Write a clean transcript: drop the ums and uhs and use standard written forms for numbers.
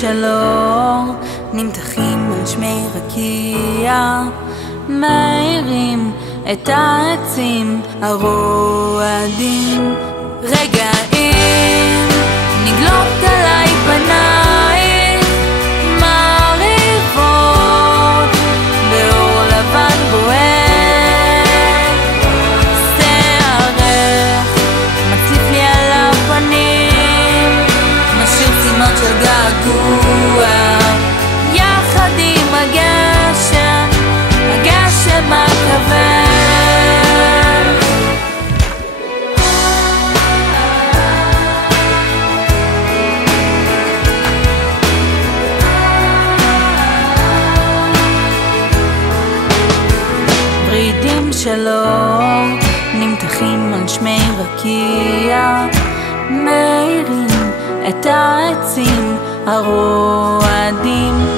שלו נמתחים על שמי רקיע, מאירים את העצים הרועדים. רגעים נגלות עליי פנייך מריבות באור לבן בוער, שערך מציף לי על הפנים, משאיר סימות של געגוע יחד עם הגשם, הגשם הכבד. ורידים שלו נמתחים על שמי רקיע, מאירים את העצים הרועדים.